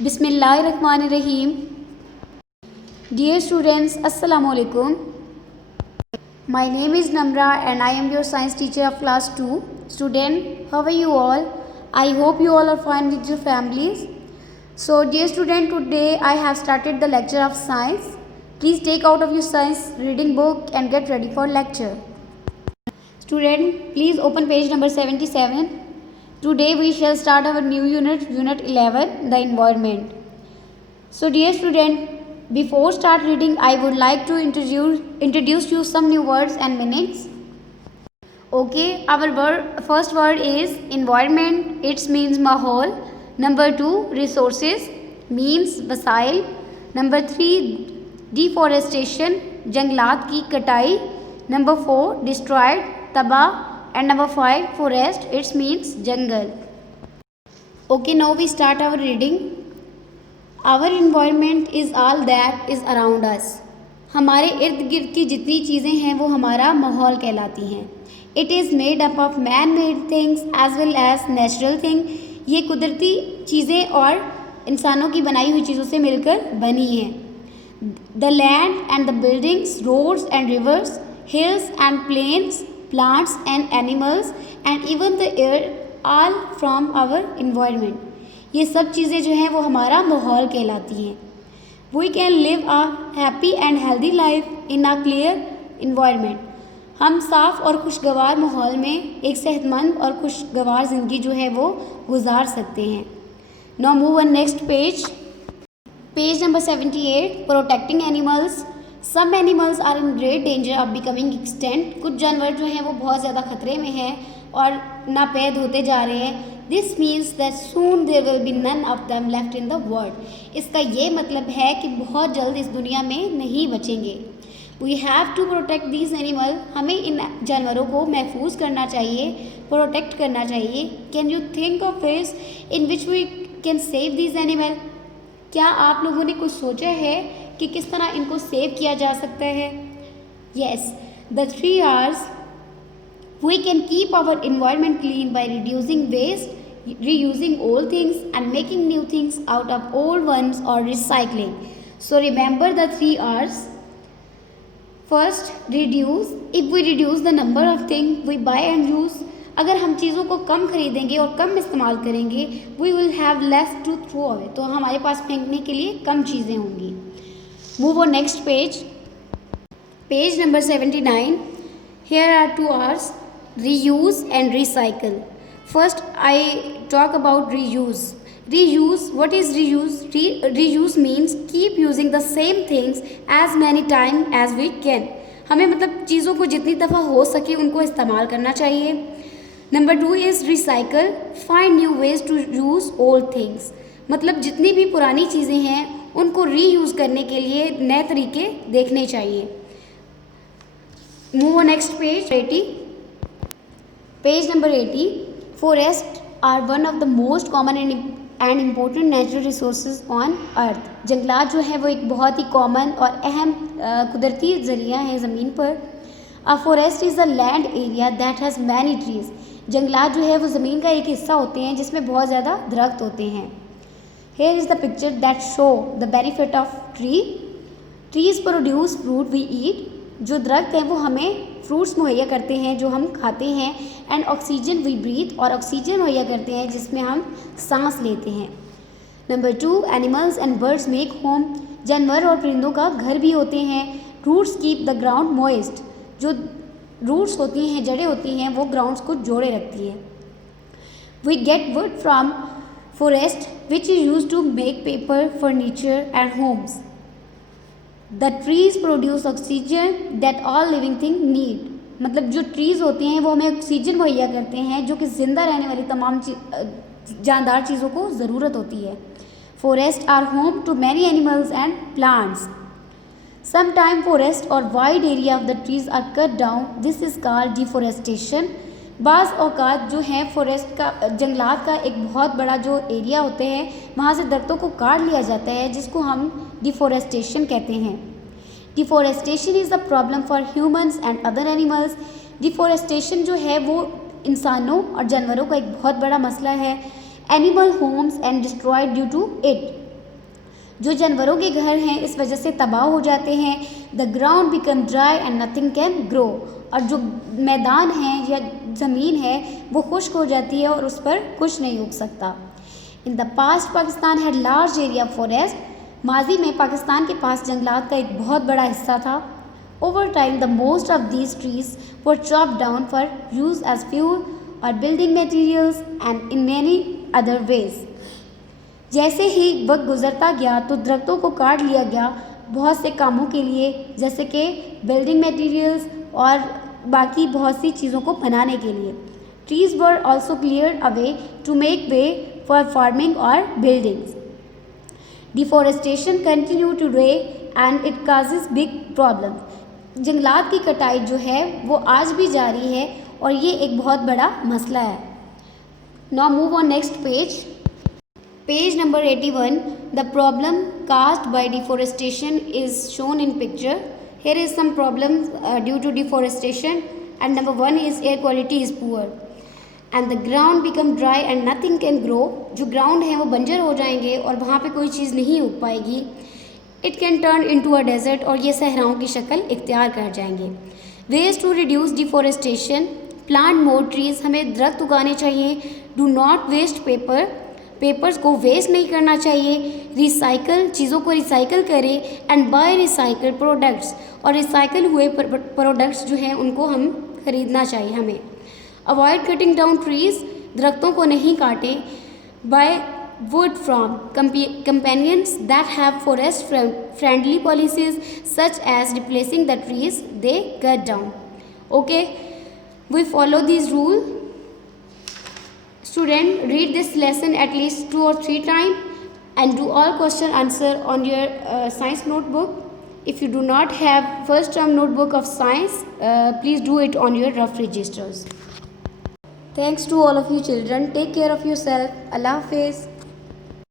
बिस्मिल्लाहिर्रहमानिर्रहीम। Dear students, Assalamu alaikum. My name is Namra and I am your science teacher of class 2. Student, how are you all? I hope you all are fine with your families. So dear student, today I have started the lecture of science. Please take out of your science reading book and get ready for lecture. Student, please open page number 77. Today we shall start our new unit, unit 11, the environment. So dear student, before start reading, I would like to introduce you some new words and meanings. Okay, our first word is environment. It means mahol. Number 2, resources means wasail. Number 3, deforestation, जंगलात की कटाई. Number 4, destroyed, तबाह. And number 5, forest. It means jungle. Okay, now we start our reading. Our environment is all that is around us. हमारे इर्द गिर्द की जितनी चीज़ें हैं वो हमारा माहौल कहलाती हैं. It is made up of man-made things as well as natural thing. ये कुदरती चीज़ें और इंसानों की बनाई हुई चीज़ों से मिलकर बनी हैं. The land and the buildings, roads and rivers, hills and plains, plants and animals and even the air all from our environment. ये सब चीज़ें जो हैं वो हमारा माहौल कहलाती हैं. We can live a happy and healthy life in a clear environment. हम साफ़ और खुशगवार माहौल में एक सेहतमंद और खुशगवार ज़िंदगी जो है वो गुजार सकते हैं. Now move on next page. Page number 78. Protecting animals. Some animals are in great danger of becoming extinct. कुछ जानवर जो हैं वो बहुत ज़्यादा खतरे में हैं और नापैद होते जा रहे हैं. This means that soon there will be none of them left in the world. इसका ये मतलब है कि बहुत जल्द इस दुनिया में नहीं बचेंगे. We have to protect these animals. हमें इन जानवरों को महफूज करना चाहिए, प्रोटेक्ट करना चाहिए. Can you think of ways in which we can save these animals? क्या आप लोगों ने कुछ सोचा है कि किस तरह इनको सेव किया जा सकता है? Yes, the 3 R's. We can keep our environment clean by reducing waste, reusing old things and making new things out of old ones or recycling. So remember the 3 R's. First, reduce. If we reduce the number of things we buy and use, अगर हम चीज़ों को कम खरीदेंगे और कम इस्तेमाल करेंगे, we will have less to throw away. तो हमारे पास फेंकने के लिए कम चीज़ें होंगी. Move on next page. Page number 79. Here are 2 R's. Reuse and recycle. First, I talk about reuse. Reuse. What is reuse? Reuse means keep using the same things as many times as we can. हमें मतलब चीज़ों को जितनी दफ़ा हो सके उनको इस्तेमाल करना चाहिए. Number 2 is recycle. Find new ways to use old things. मतलब जितनी भी पुरानी चीज़ें हैं उनको रीयूज़ करने के लिए नए तरीके देखने चाहिए. Move on next page. 80. Page number 80. Forests are one of the most common and important natural resources on earth. जंगलात जो है वो एक बहुत ही कॉमन और अहम कुदरती ज़रिया है ज़मीन पर. A forest is a land area that has many trees. जंगलात जो है वो ज़मीन का एक हिस्सा होते हैं जिसमें बहुत ज़्यादा दरख्त होते हैं. Here is the picture that show the benefit of tree. Trees produce fruit we eat. जो दरख्त हैं वो हमें फ्रूट्स मुहैया करते हैं जो हम खाते हैं. And oxygen we breathe. और ऑक्सीजन मुहैया करते हैं जिसमें हम सांस लेते हैं. Number 2, animals and birds make home. जानवर और परिंदों का घर भी होते हैं. Roots keep the ground moist. जो रूट्स होती हैं, जड़ें होती हैं, वो ग्राउंड्स को जोड़े रखती है. We get wood from forest which is used to make paper, furniture and homes. The trees produce oxygen that all living things need. मतलब जो ट्रीज़ होते हैं वो हमें ऑक्सीजन मुहैया करते हैं जो कि ज़िंदा रहने वाली तमाम जानदार चीज़ों को ज़रूरत होती है. Forests are home to many animals and plants. Sometimes forest or wide area of the trees are cut down. This is called deforestation. बाज़ औक़ात जो है फॉरेस्ट का, जंगलात का एक बहुत बड़ा जो एरिया होते हैं वहाँ से दरख्तों को काट लिया जाता है जिसको हम डिफॉरेस्टेशन कहते हैं. Deforestation is the problem for humans and other animals. Deforestation जो है वो इंसानों और जानवरों का एक बहुत बड़ा मसला है. Animal homes and destroyed due to it. जो जानवरों के घर हैं इस वजह से तबाह हो जाते हैं। The ground become dry and nothing can grow, और जो मैदान है या ज़मीन है वो खुश्क हो जाती है और उस पर कुछ नहीं उग सकता। In the past Pakistan had large area forest, माजी में पाकिस्तान के पास जंगलात का एक बहुत बड़ा हिस्सा था। Over time the most of these trees were chopped down for use as fuel और building materials and in many other ways. जैसे ही वक्त गुजरता गया तो दरख्तों को काट लिया गया बहुत से कामों के लिए, जैसे कि बिल्डिंग मटेरियल्स और बाकी बहुत सी चीज़ों को बनाने के लिए। Trees were also clear away to make way for farming और buildings. Deforestation continue today and it causes big problem. जंगलात की कटाई जो है वो आज भी जारी है और ये एक बहुत बड़ा मसला है। Now move on next page. Page number 81, the problem caused by deforestation is shown in picture. Here is some problems due to deforestation, and number 1 is air quality is poor and the ground become dry and nothing can grow. जो ground है वो बंजर हो जाएंगे और वहाँ पे कोई चीज़ नहीं उग पाएगी। It can turn into a desert, और ये सहराओं की शक्ल इख्तियार कर जाएंगे। Ways to reduce deforestation, plant more trees, हमें दरख्त उगाने चाहिए। Do not waste पेपर्स को वेस्ट नहीं करना चाहिए। रिसाइकल, चीज़ों को रिसाइकल करें। एंड बाय रिसाइकल प्रोडक्ट्स, और रिसाइकल हुए प्रोडक्ट्स जो हैं उनको हम खरीदना चाहिए हमें। अवॉइड कटिंग डाउन ट्रीज, दरख्तों को नहीं काटें। Buy wood from companions that have forest friendly policies such as replacing the trees they cut down. Okay, we follow this rule. Student, read this lesson at least 2 or 3 times and do all question answer on your science notebook. If you do not have first term notebook of science, please do it on your rough registers. Thanks to all of you children. Take care of yourself. Allah Hafiz.